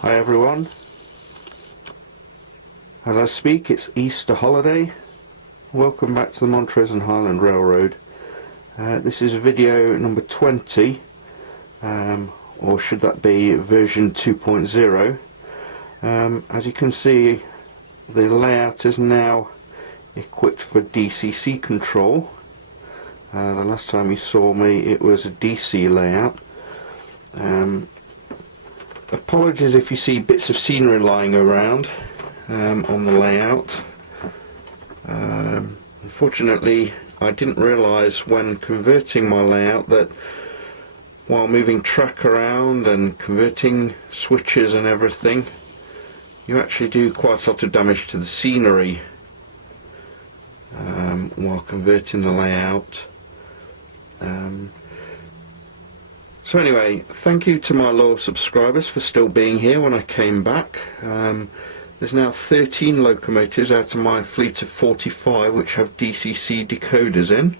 Hi everyone. As I speak, it's Easter holiday. Welcome back to the Montrose and Highland Railroad. This is video number 20, or should that be version 2.0. As you can see, the layout is now equipped for DCC control. The last time you saw me it was a DC layout. Apologies if you see bits of scenery lying around on the layout. Unfortunately, I didn't realise when converting my layout that while moving track around and converting switches and everything, you actually do quite a lot of damage to the scenery while converting the layout. So anyway, thank you to my loyal subscribers for still being here when I came back. There's now 13 locomotives out of my fleet of 45 which have DCC decoders in.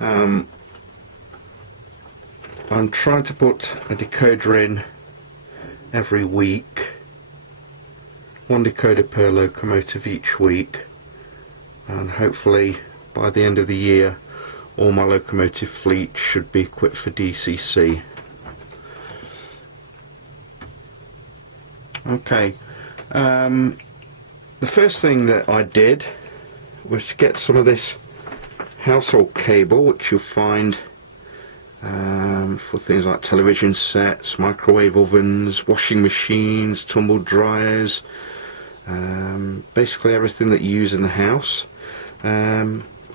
I'm trying to put a decoder in every week, one decoder per locomotive each week, and hopefully by the end of the year all my locomotive fleet should be equipped for DCC. Okay, the first thing that I did was to get some of this household cable, which you'll find for things like television sets, microwave ovens, washing machines, tumble dryers, basically everything that you use in the house,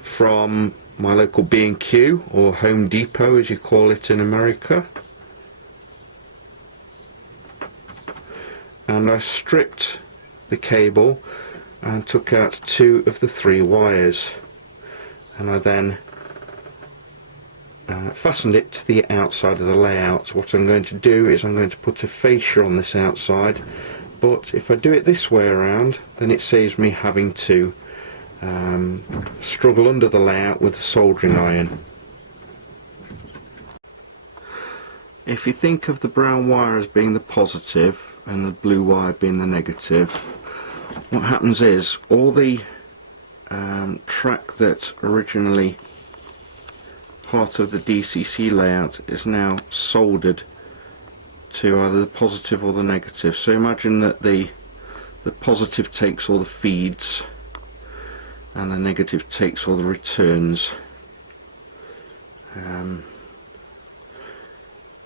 from my local B&Q, or Home Depot as you call it in America. And I stripped the cable and took out 2 of the 3 wires, and I then fastened it to the outside of the layout. What I'm going to do is I'm going to put a fascia on this outside, but if I do it this way around then it saves me having to struggle under the layout with a soldering iron. If you think of the brown wire as being the positive and the blue wire being the negative, what happens is all the track that originally part of the DCC layout is now soldered to either the positive or the negative. So imagine that the positive takes all the feeds and the negative takes all the returns.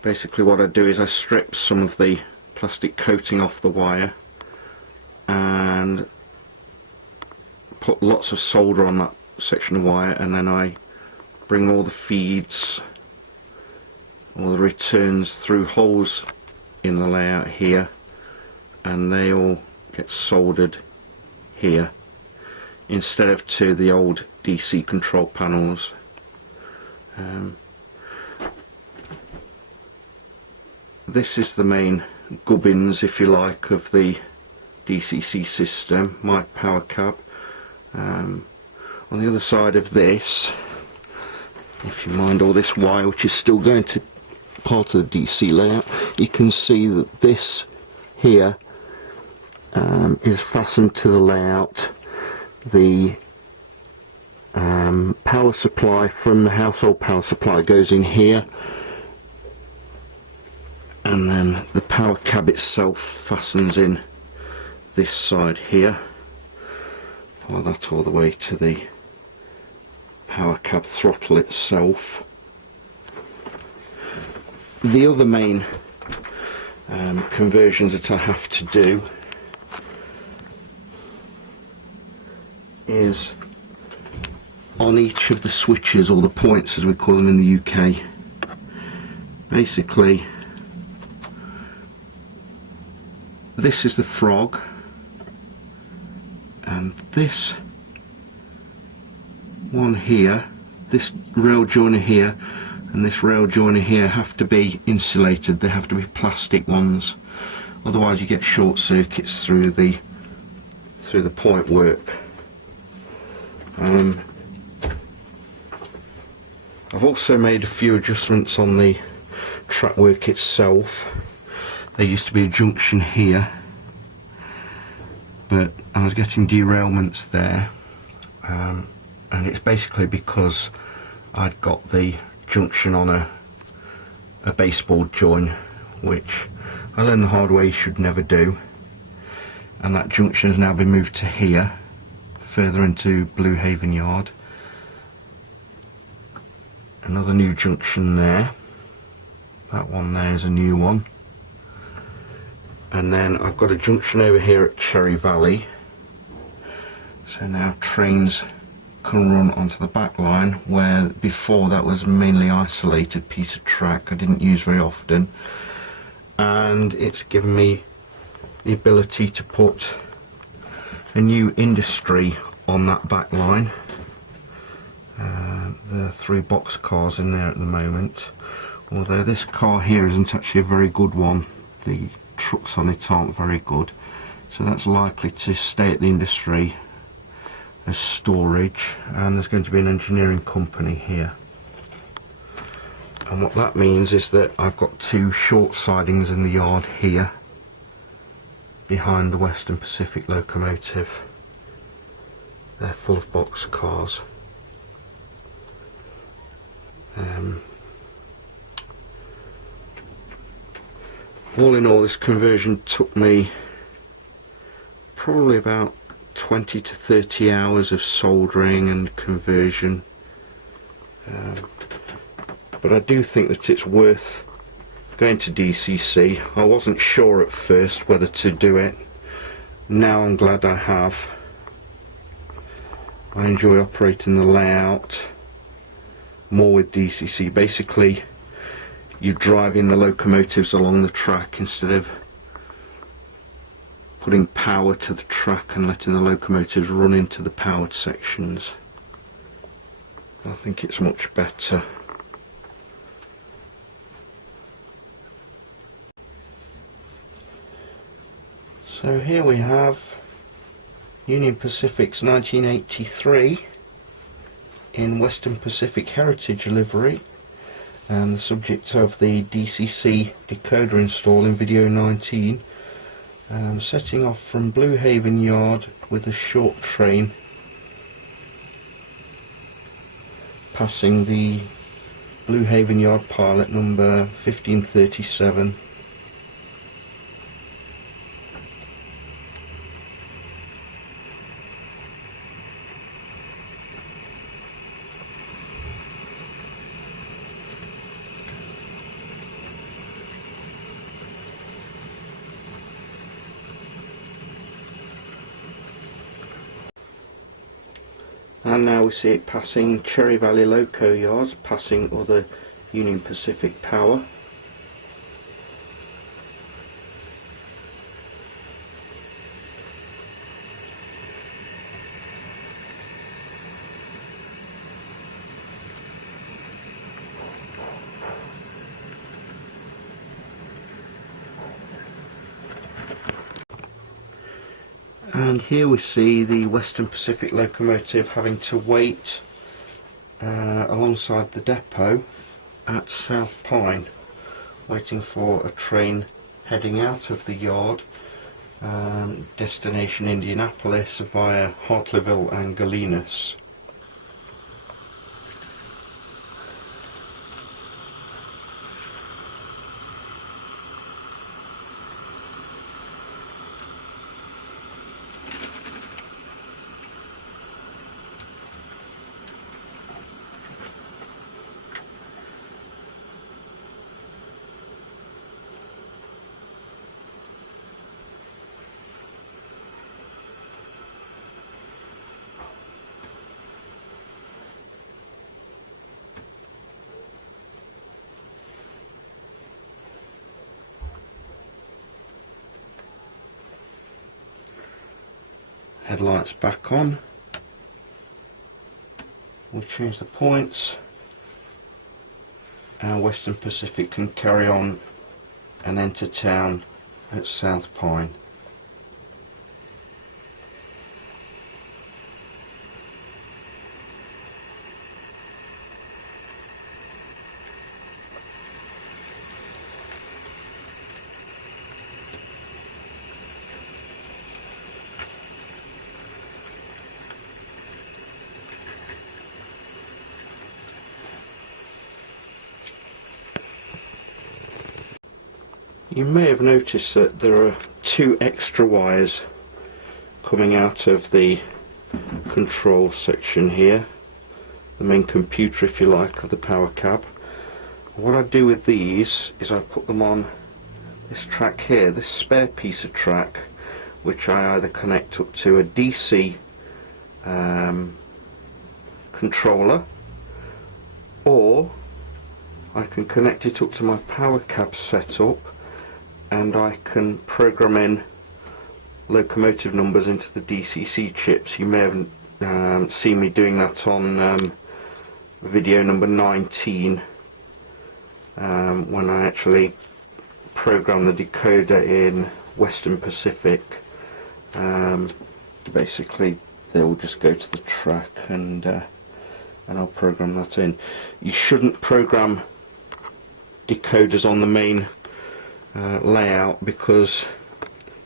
Basically what I do is I strip some of the plastic coating off the wire and put lots of solder on that section of wire, and then I bring all the feeds, all the returns through holes in the layout here, and they all get soldered here instead of to the old DC control panels. This is the main gubbins, if you like, of the DCC system, my Powercab. On the other side of this, if you mind all this wire which is still going to part of the DC layout, you can see that this here is fastened to the layout. The power supply from the household power supply goes in here, and then the Powercab itself fastens in this side here. Follow that all the way to the Powercab throttle itself. The other main conversions that I have to do is on each of the switches, or the points as we call them in the UK. Basically, this is the frog, and this one here, this rail joiner here and this rail joiner here have to be insulated. They have to be plastic ones, otherwise you get short circuits through the point work. I've also made a few adjustments on the track work itself. There used to be a junction here, but I was getting derailments there, and it's basically because I'd got the junction on a baseboard join, which I learned the hard way you should never do, and that junction has now been moved to here, further into Blue Haven Yard. Another new junction there, that one there is a new one, and then I've got a junction over here at Cherry Valley, so now trains can run onto the back line, where before that was a mainly isolated piece of track I didn't use very often, and it's given me the ability to put a new industry on that back line. There are 3 box cars in there at the moment, although this car here isn't actually a very good one. The trucks on it aren't very good, so that's likely to stay at the industry as storage, and there's going to be an engineering company here. And what that means is that I've got 2 short sidings in the yard here behind the Western Pacific locomotive. They're full of box cars. All in all, this conversion took me probably about 20 to 30 hours of soldering and conversion, but I do think that it's worth going to DCC. I wasn't sure at first whether to do it. Now I'm glad I have. I enjoy operating the layout more with DCC. Basically, you're driving the locomotives along the track instead of putting power to the track and letting the locomotives run into the powered sections. I think it's much better. So here we have Union Pacific's 1983 in Western Pacific Heritage livery, and the subject of the DCC decoder install in video 19. Setting off from Blue Haven Yard with a short train, passing the Blue Haven Yard pilot number 1537. And now we see it passing Cherry Valley Loco Yards, passing other Union Pacific power. And here we see the Western Pacific locomotive having to wait alongside the depot at South Pine, waiting for a train heading out of the yard, destination Indianapolis via Hartleyville and Galenas. Headlights back on. We'll change the points, and Western Pacific can carry on and enter town at South Pine. You may have noticed that there are 2 extra wires coming out of the control section here, the main computer if you like of the Powercab. What I do with these is I put them on this track here, this spare piece of track, which I either connect up to a DC controller, or I can connect it up to my Powercab setup and I can program in locomotive numbers into the DCC chips. You may have seen me doing that on video number 19 when I actually program the decoder in Western Pacific. Basically they will just go to the track and I'll program that in. You shouldn't program decoders on the main layout, because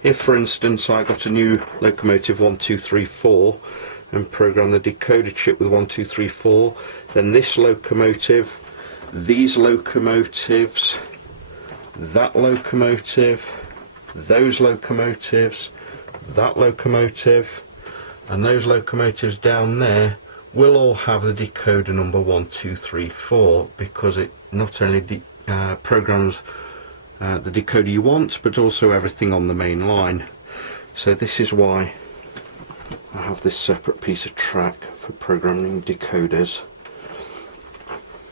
if for instance I got a new locomotive 1234 and program the decoder chip with 1234, then this locomotive, these locomotives, that locomotive, those locomotives, that locomotive, and those locomotives down there will all have the decoder number 1234, because it not only programs the decoder you want, but also everything on the main line. So this is why I have this separate piece of track for programming decoders.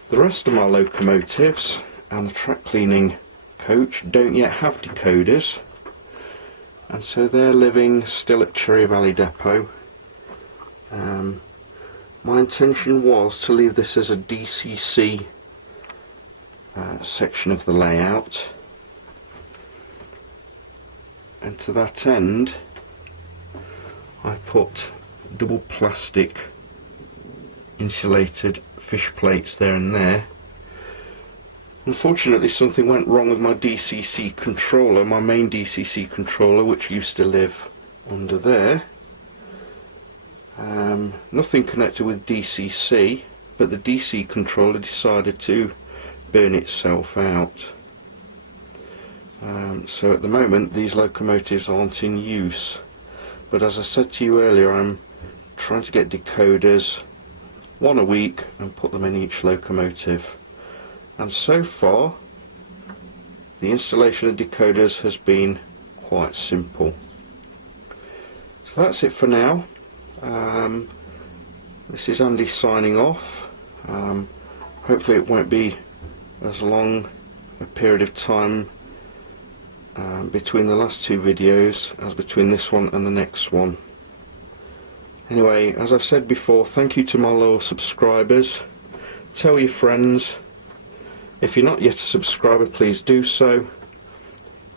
The rest of my locomotives and the track cleaning coach don't yet have decoders, and so they're living still at Cherry Valley Depot. My intention was to leave this as a DCC section of the layout, and to that end I put double plastic insulated fish plates there and there. Unfortunately something went wrong with my DCC controller, my main DCC controller, which used to live under there. Nothing connected with DCC, but the DC controller decided to burn itself out. So at the moment these locomotives aren't in use, but as I said to you earlier, I'm trying to get decoders, 1 a week, and put them in each locomotive. And so far the installation of decoders has been quite simple. So that's it for now. This is Andy signing off. Hopefully it won't be as long a period of time between the last 2 videos as between this one and the next one. Anyway, as I've said before, thank you to my loyal subscribers. Tell your friends. If you're not yet a subscriber, please do so,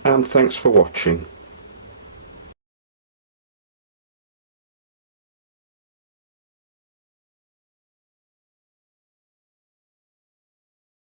and thanks for watching.